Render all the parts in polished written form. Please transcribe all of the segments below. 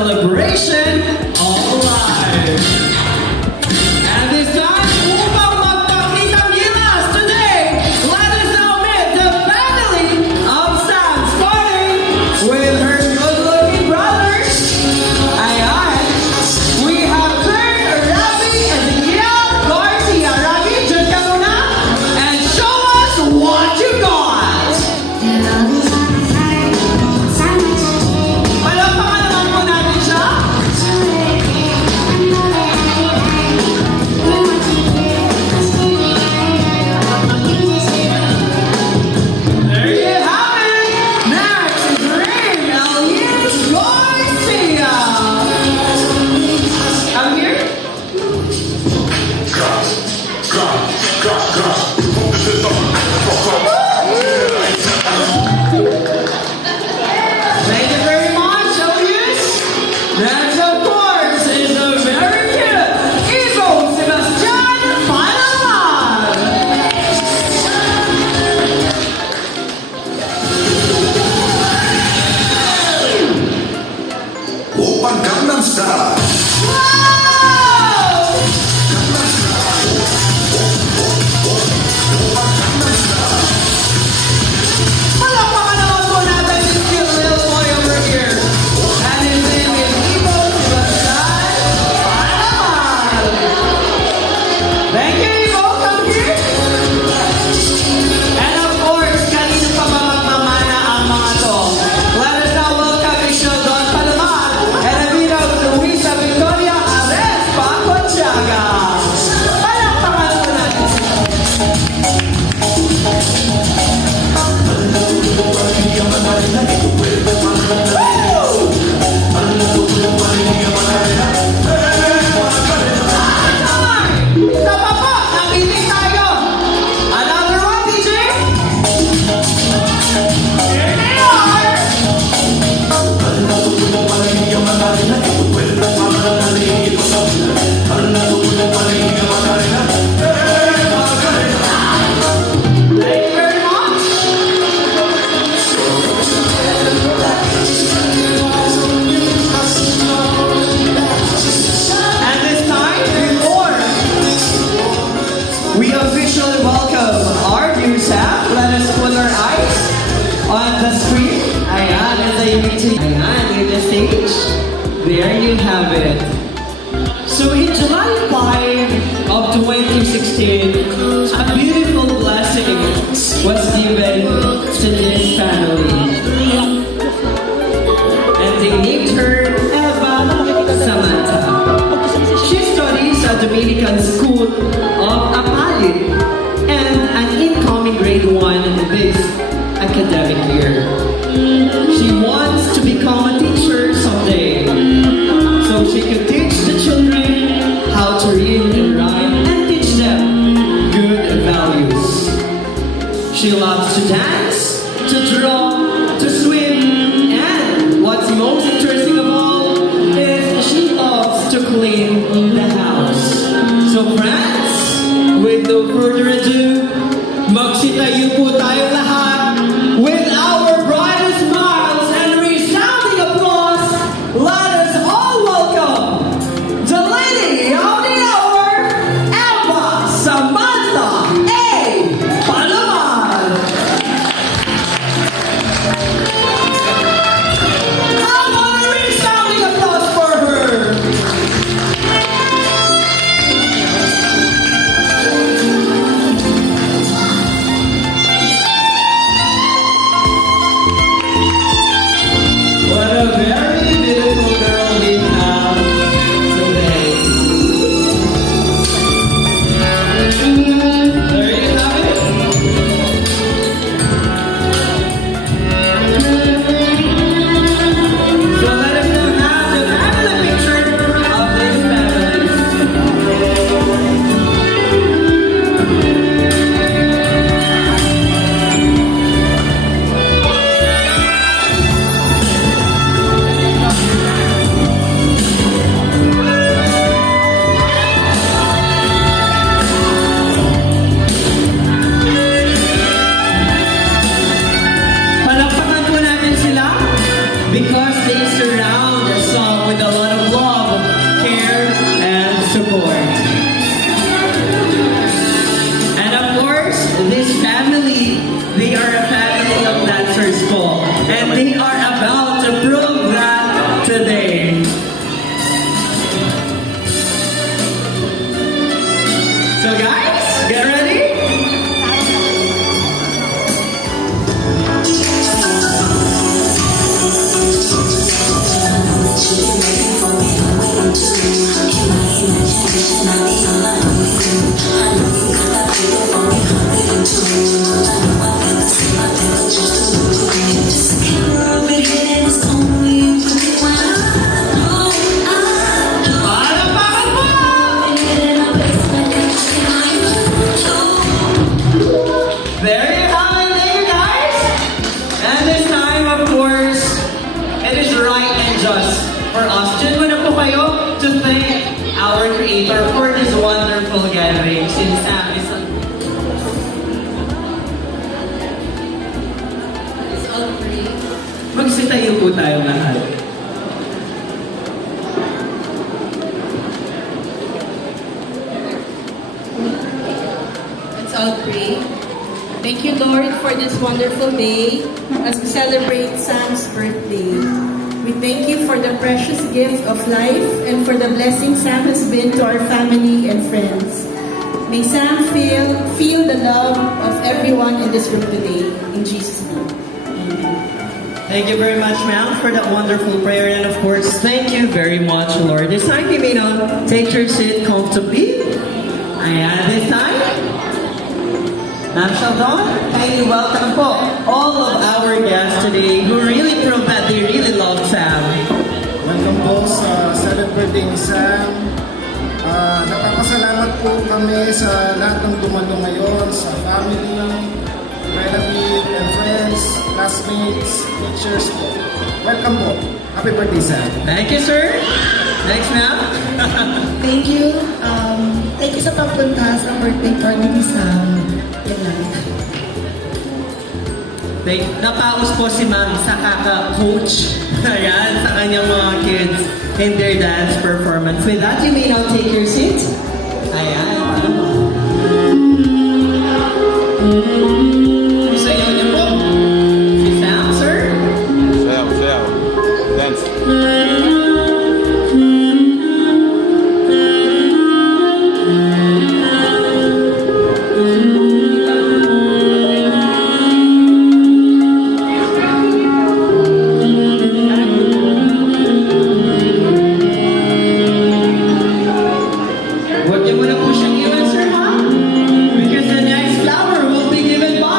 celebration of life. And this time, upang magpakitang gilas today, let us now meet the family of Sam, starting with her good-looking brothers. Ayan, we have Kurt, Ravi, and Ezekiel Garcia. Ravi, dyan ka muna and show us what you got. Palakpakan naman po natin siya. There you have it. Next is Ring Elias Garcia. Come here. Thank you very much, Elias. Next, of course, is the very cute Ivo Sebastian Palawan. Oppa Gangnam Style. Wow! Palakpakan naman po natin this cute little boy over here. And his name is Ivo Sebastian Palawan. Thank you, Ivo. Come here. And of course, kanino pa ba magmamana ang mga to? Let us now welcome Michelle Don Palaman and Amira Luisa Victoria Ares Paconchaga. Palakpakan po natin sila. Isa pa po, nakinig tayo. Another one, DJ. Here they are. Thank you very much. And this time, before we officially welcome our new staff, let us put our eyes on the screen. Ayan, as I meet ayan, in the stage. There you have it. So in July 5 of 2016, a beautiful blessing was given to this family. And they named her Eva Samantha. She studies at Dominican School of Apalit and an incoming grade 1 this academic year. She wants to become a teacher someday, so she could teach the children how to read and write and teach them good values. She loves to dance, to draw, to swim, and what's most interesting of all is she loves to clean the house. So friends, with no further ado, magsitayo po tayo lahat with our brightest smiles and resounding applause. Let us all welcome the lady of the hour, Eva Samantha A. Palaman. How about a resounding applause for her? po. And they are about to prove that today. So guys, get ready. Palakpakan po! There you have it, thank you guys. And this time, of course, it is right and just for us. Diyan muna po kayo to thank our Creator for this wonderful gathering. Since Sam is magsitayo po tayo lahat. Let's all pray. Thank you, Lord, for this wonderful day as we celebrate Sam's birthday. We thank you for the precious gift of life and for the blessing Sam has been to our family and friends. May Sam feel the love of everyone in this room today. In Jesus' name. Amen. Thank you very much, ma'am, for that wonderful prayer. And of course, thank you very much, Lord. This time, you may now take your seat comfortably. Ayan, this time, Ma'am Sheldon, kindly welcome po all of our guests today who really proved that they really love Sam. Welcome po sa celebrating Sam. Napapasalamat po kami sa lahat ng dumalo ngayon, sa family, relative and friends, classmates, teachers po. Welcome po. Happy birthday, Sam. Thank you, sir. Next, ma'am. Thank you. Thank you sa pagpunta sa birthday party ni Sam. Yan lang. Napaus po si ma'am sa kaka-coach ayan, sa kanyang mga kids in their dance performance. With that, you may now take your seat. Ayan, paano po? Sa inyo niyo po. Si Sam, sir. Sell. Dance. Huwag niyo muna po siyang iwan, sir, ha? Because the next flower will be given by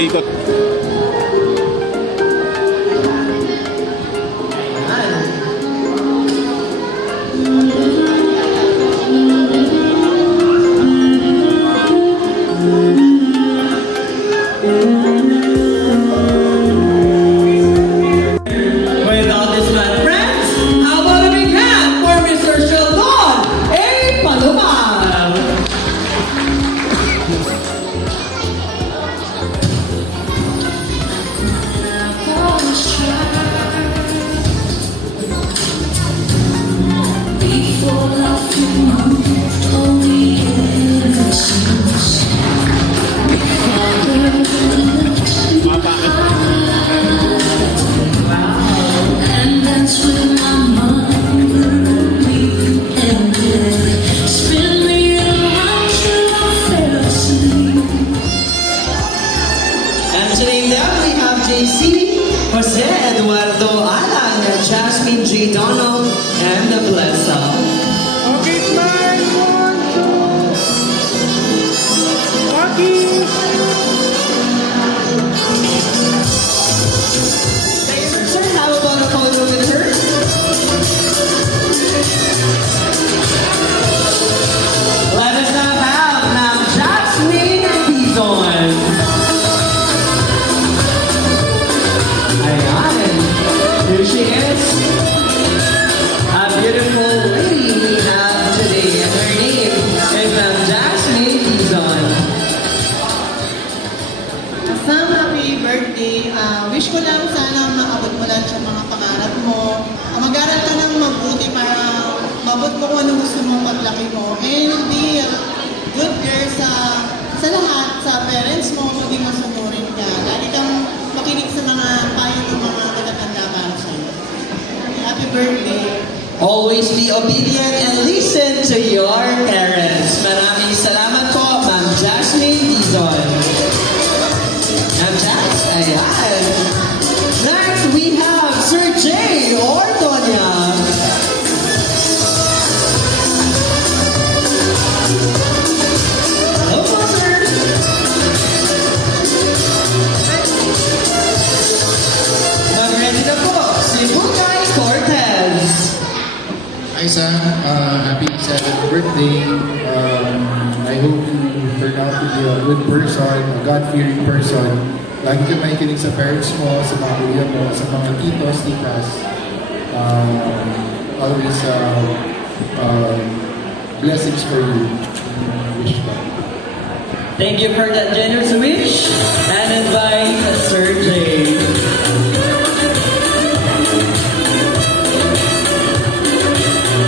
ikot. With all this man friends, how about a big hand for Mr. Sheldon A. Palomar? And to name them, we have JC, Jose Eduardo Alan, Jasmine J. Donald, and the Blessa. Okay, smile! 1, 2. Walking! Sir, how about a photo with her? Let us now have Ma'am Jasmine Dizon. Ayan. Here she is. A beautiful lady we have today. And her name is Ma'am Jasmine Dizon. Sam, happy birthday. Wish ko lang sana maabot mo lang sa mga pangarap mo. Mag-aral ka ng mabuti para mabot mo kung ano gusto mong paglaki mo. And be a good girl sa lahat, sa parents mo, maging masunurin ka. Lagi kang makinig sa mga payo ng mga matatanda para sa'yo. Happy birthday. Always be obedient and listen to your parents. Maraming salamat po, Ma'am Jasmine Dizon. Ma'am Jas, ayan. Next, we have Sir Jay Ordonia. Hello po, sir. Mag-ready na po, si Bugay Cortez. Hi Sam, happy 7th birthday. I hope you turn out to be a good person, a God-fearing person. Lagi ka makikinig sa parents mo, sa mga kuya mo, sa mga titos, titas. Always blessings for you. Wish ka. Thank you for that generous wish and advice, Sir Jay.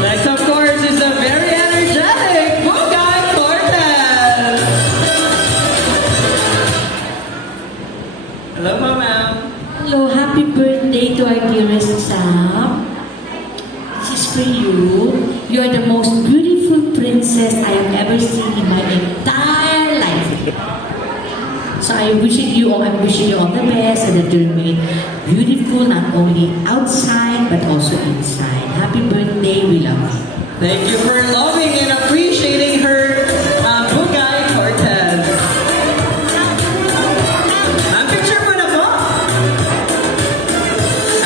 Next, of course, is a very energetic Bugay Cortez. Hello po, ma'am. Hello, happy birthday to our dearest Sam. This is for you. You are the most beautiful princess I have ever seen in my entire life. So I'm wishing you all the best and that you remain beautiful not only outside but also inside. Happy birthday, we love you. Thank you for loving and appreciating her, Bugay Cortez. Ma'am, picture mo na po.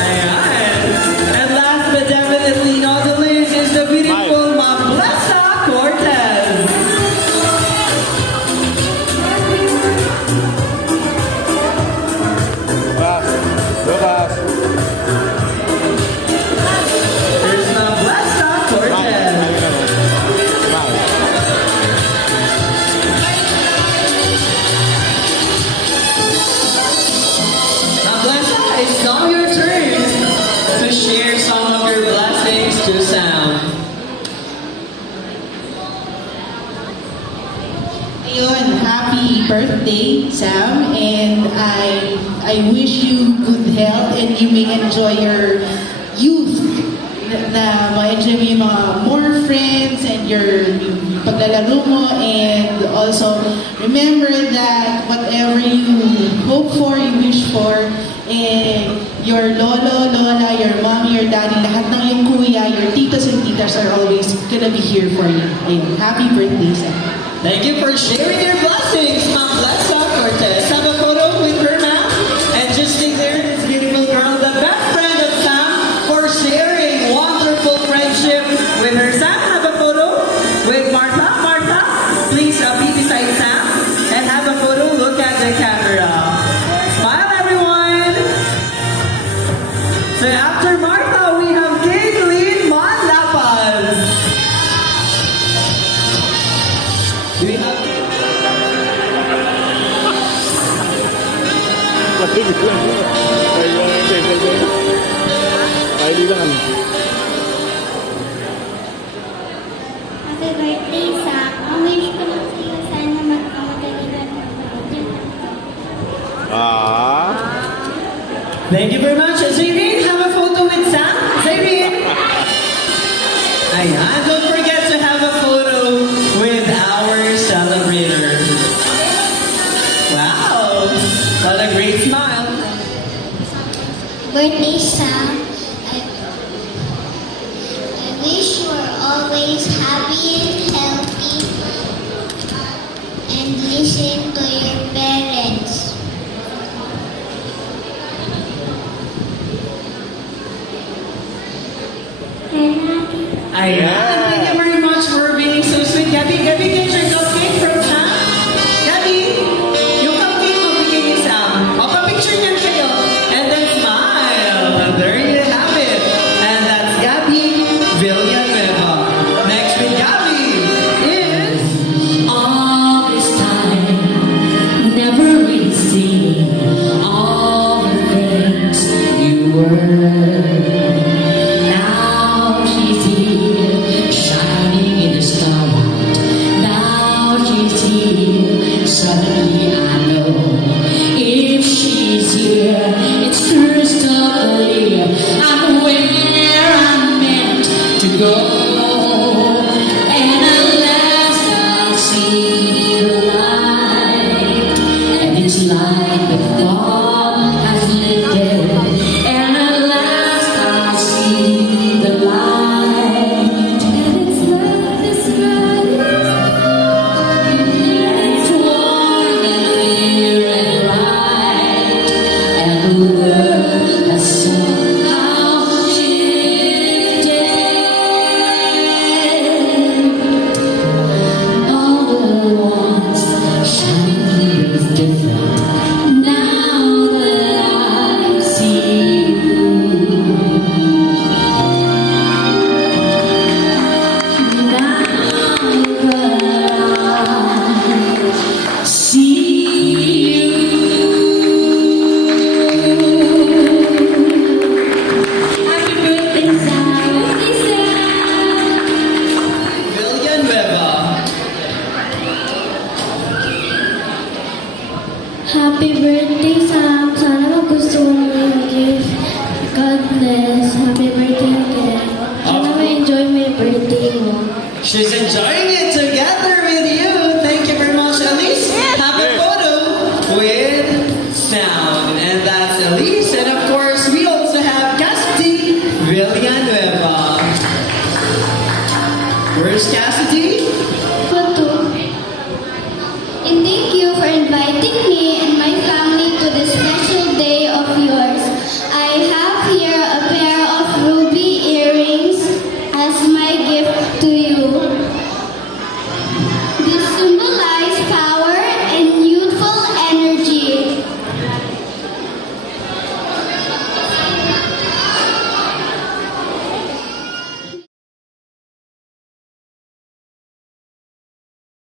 Ayan. And last but definitely not the least is the beautiful Ma'am Blessa Cortez. Bukas. There's Ma'am Blessa Cortez. Smile. Ma'am Blessa, it's now your turn to share some of your blessings to Sam. Ayun, happy birthday, Sam, and I wish you good health and you may enjoy your youth na ma-enjoy mo yung mga more friends and your paglalaro mo, and also remember that whatever you hope for, you wish for, and your lolo, lola, your mommy, your daddy, lahat ng yung kuya, your titos and titas are always gonna be here for you. Ayun, happy birthday, Sam. Thank you for sharing your blessings, Ma'am Blessa Cortez. Have a photo with Do we have... Kailangan. Happy birthday, Sam. Ang wish ko lang sa'yo, sana magkamadali na Ah. Thank you very much. Zayreen, have a photo with Sam. Zayreen. Ayan, don't forget to have a photo with our celebrator. Wow, what a great smile. Birthday, Sam. I wish you are always happy and healthy and listen to your parents. And happy. Ayan, thank you very much for being so sweet. Gabby, get your cupcake from Sam. Gabby, yung cupcake mo bigay ni Sam. O, pa-picture niyan kayo. And then smile. There you have it. And that's Gabby Villanueva. Next with Gabby is... All this time, never really seeing all the things you were. Now she's here, shining in the starlight. Now she's here, suddenly I know. If she's here, it's crystal clear. I'm where I'm meant to go. And at last I'll see the light. And it's like the fog has lifted. And at last I'll see the light. And it's like the sky is warm and clear and bright. And the world has somehow shifted. All the ones shining is different now that I see you. Now that I see you. Happy birthday, Sam. Villanueva. Happy birthday.